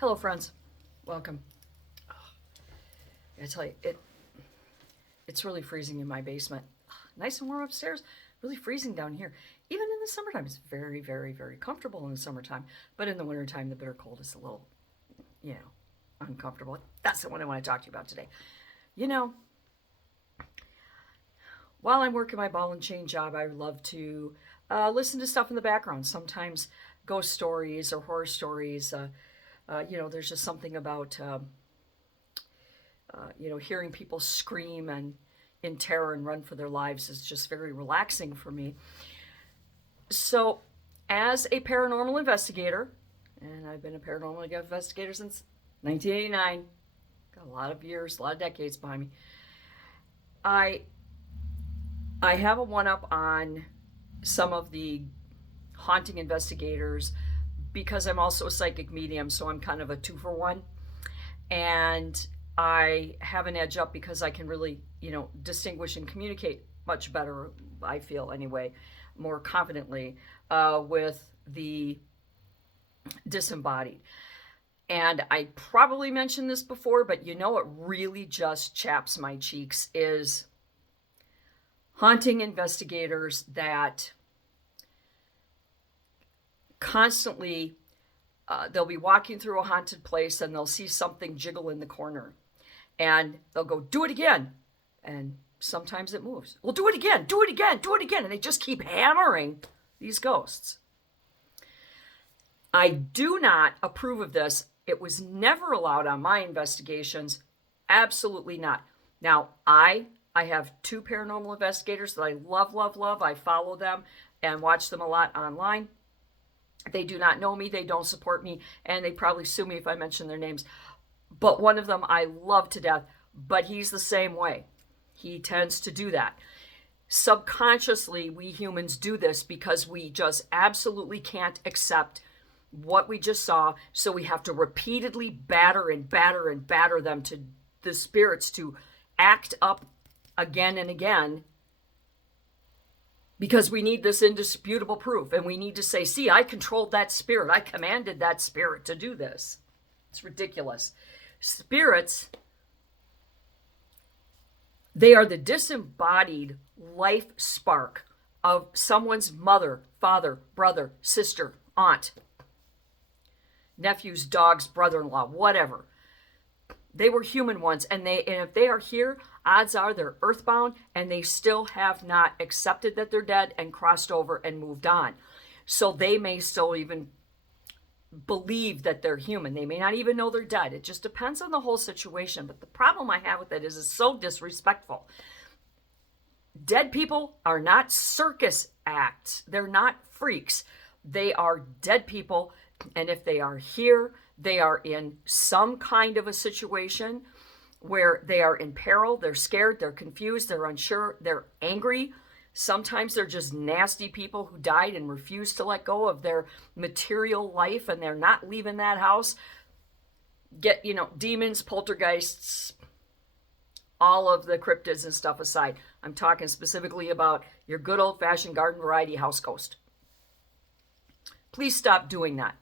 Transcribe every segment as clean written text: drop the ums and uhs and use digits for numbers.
Hello, friends. Welcome. I tell you, it's really freezing in my basement. Nice and warm upstairs, really freezing down here. Even in the summertime, it's very, very, very comfortable in the summertime. But in the wintertime, the bitter cold is a little, uncomfortable. That's the one I want to talk to you about today. You know, while I'm working my ball and chain job, I love to listen to stuff in the background. Sometimes ghost stories or horror stories. There's just something about, hearing people scream and in terror and run for their lives is just very relaxing for me. So, as a paranormal investigator, and I've been a paranormal investigator since 1989, got a lot of years, a lot of decades behind me, I have a one-up on some of the haunting investigators because I'm also a psychic medium, so I'm kind of a two-for-one. And I have an edge up because I can really, distinguish and communicate much better, I feel anyway, more confidently with the disembodied. And I probably mentioned this before, but what really just chaps my cheeks is haunting investigators that constantly they'll be walking through a haunted place and they'll see something jiggle in the corner and they'll go, do it again. And sometimes it moves. Well, do it again, do it again, do it again. And they just keep hammering these ghosts. I do not approve of this. It was never allowed on my investigations. Absolutely not. Now, I have two paranormal investigators that I love, love, love. I follow them and watch them a lot online. They do not know me, they don't support me, and they probably sue me if I mention their names. But one of them I love to death, but he's the same way. He tends to do that. Subconsciously, we humans do this because we just absolutely can't accept what we just saw, so we have to repeatedly batter and batter and batter them to the spirits to act up again and again, because we need this indisputable proof. And we need to say, see, I controlled that spirit. I commanded that spirit to do this. It's ridiculous. Spirits, they are the disembodied life spark of someone's mother, father, brother, sister, aunt, nephews, dogs, brother-in-law, whatever. They were human once, and if they are here, odds are they're earthbound, and they still have not accepted that they're dead and crossed over and moved on. So they may still even believe that they're human. They may not even know they're dead. It just depends on the whole situation. But the problem I have with it is it's so disrespectful. Dead people are not circus acts. They're not freaks. They are dead people, and if they are here, they are in some kind of a situation where they are in peril, they're scared, they're confused, they're unsure, they're angry. Sometimes they're just nasty people who died and refused to let go of their material life, and they're not leaving that house. Get, demons, poltergeists, all of the cryptids and stuff aside. I'm talking specifically about your good old-fashioned garden variety house ghost. Please stop doing that.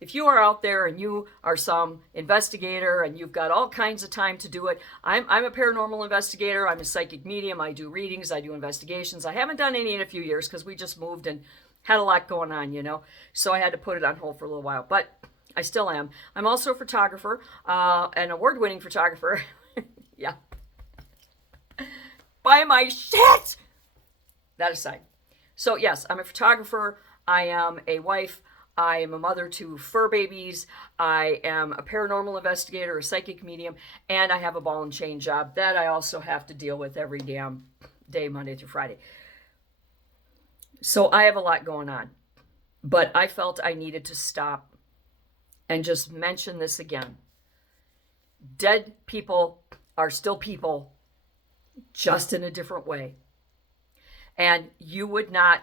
If you are out there and you are some investigator and you've got all kinds of time to do it, I'm a paranormal investigator. I'm a psychic medium. I do readings. I do investigations. I haven't done any in a few years because we just moved and had a lot going on, So I had to put it on hold for a little while, but I still am. I'm also a photographer, an award-winning photographer. Yeah. Buy my shit! That aside. So yes, I'm a photographer. I am a wife. I am a mother to fur babies. I am a paranormal investigator, a psychic medium, and I have a ball and chain job that I also have to deal with every damn day, Monday through Friday. So I have a lot going on, but I felt I needed to stop and just mention this again. Dead people are still people, just in a different way. And you would not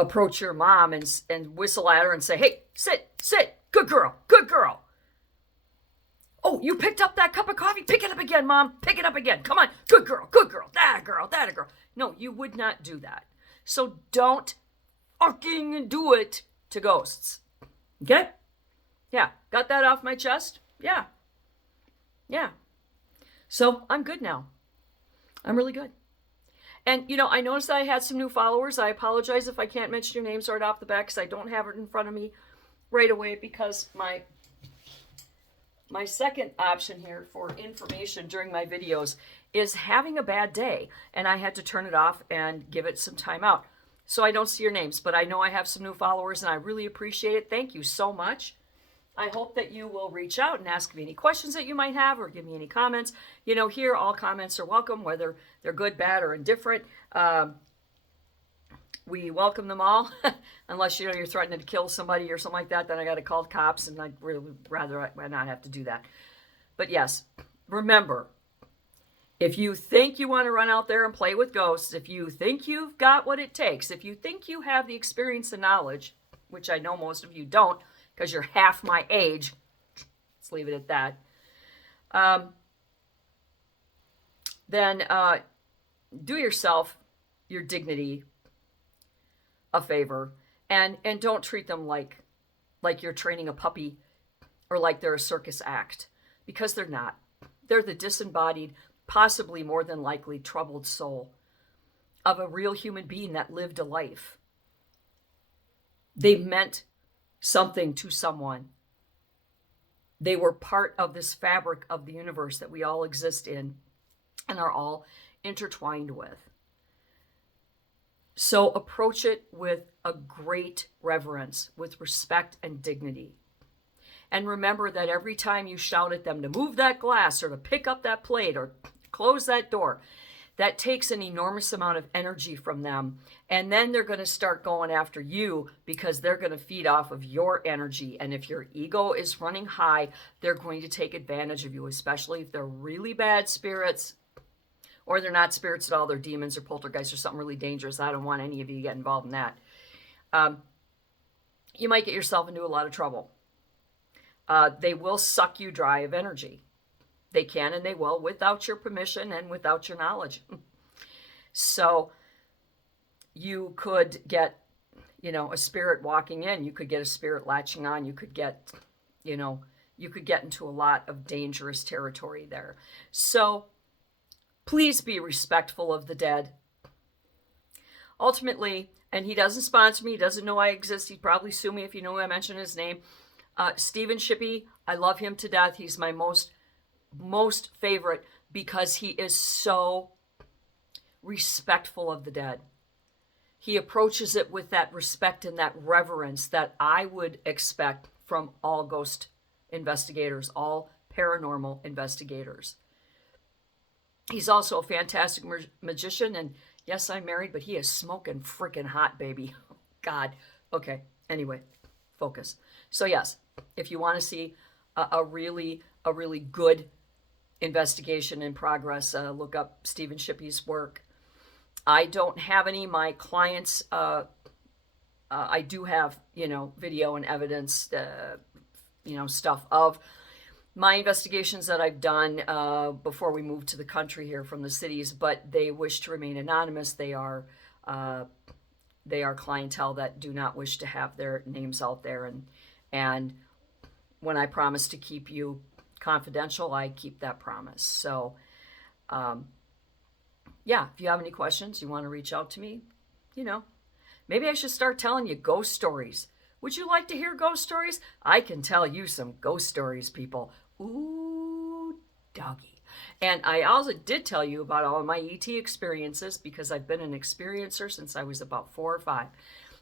approach your mom and whistle at her and say, hey, sit, good girl. Oh, you picked up that cup of coffee? Pick it up again, Mom. Pick it up again. Come on, good girl. That a girl. No, you would not do that. So don't fucking do it to ghosts. Okay? Yeah. got that off my chest. Yeah. Yeah. So I'm good now. I'm really good. And, I noticed that I had some new followers. I apologize if I can't mention your names right off the bat because I don't have it in front of me right away because my second option here for information during my videos is having a bad day. And I had to turn it off and give it some time out. So I don't see your names, but I know I have some new followers and I really appreciate it. Thank you so much. I hope that you will reach out and ask me any questions that you might have or give me any comments. Here all comments are welcome, whether they're good, bad, or indifferent. We welcome them all, unless you're threatening to kill somebody or something like that. Then I got to call the cops, and I'd really rather not have to do that. But yes, remember, if you think you want to run out there and play with ghosts, if you think you've got what it takes, if you think you have the experience and knowledge, which I know most of you don't, because you're half my age, let's leave it at that, then do yourself, your dignity, a favor, and don't treat them like you're training a puppy or like they're a circus act, because they're not. They're the disembodied, possibly more than likely troubled soul of a real human being that lived a life. They meant something to someone. They were part of this fabric of the universe that we all exist in and are all intertwined with. So approach it with a great reverence, with respect and dignity. And remember that every time you shout at them to move that glass or to pick up that plate or close that door, that takes an enormous amount of energy from them. And then they're going to start going after you because they're going to feed off of your energy. And if your ego is running high, they're going to take advantage of you, especially if they're really bad spirits or they're not spirits at all. They're demons or poltergeists or something really dangerous. I don't want any of you to get involved in that. You might get yourself into a lot of trouble. They will suck you dry of energy. They can and they will without your permission and without your knowledge. So you could get, a spirit walking in. You could get a spirit latching on. You could get, you could get into a lot of dangerous territory there. So please be respectful of the dead. Ultimately, and he doesn't sponsor me. He doesn't know I exist. He'd probably sue me if you know I mention his name. Stephen Shippey, I love him to death. He's my most favorite because he is so respectful of the dead. He approaches it with that respect and that reverence that I would expect from all ghost investigators, all paranormal investigators. He's also a fantastic magician, and yes, I'm married, but he is smoking freaking hot, baby. God. Okay. Anyway, focus. So yes, if you want to see a really good investigation in progress, look up Stephen Shippey's work. I don't have any. My clients, I do have, video and evidence, stuff of my investigations that I've done before we moved to the country here from the cities, but they wish to remain anonymous. They are clientele that do not wish to have their names out there. And when I promise to keep you confidential, I keep that promise. So, if you have any questions, you want to reach out to me, maybe I should start telling you ghost stories. Would you like to hear ghost stories? I can tell you some ghost stories, people. Ooh, doggy. And I also did tell you about all of my ET experiences because I've been an experiencer since I was about 4 or 5.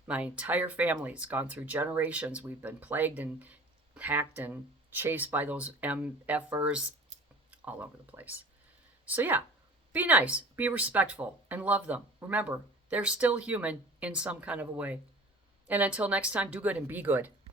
My entire family's gone through generations. We've been plagued and hacked and chased by those MFers all over the place. So yeah, be nice, be respectful, and love them. Remember, they're still human in some kind of a way. And until next time, do good and be good.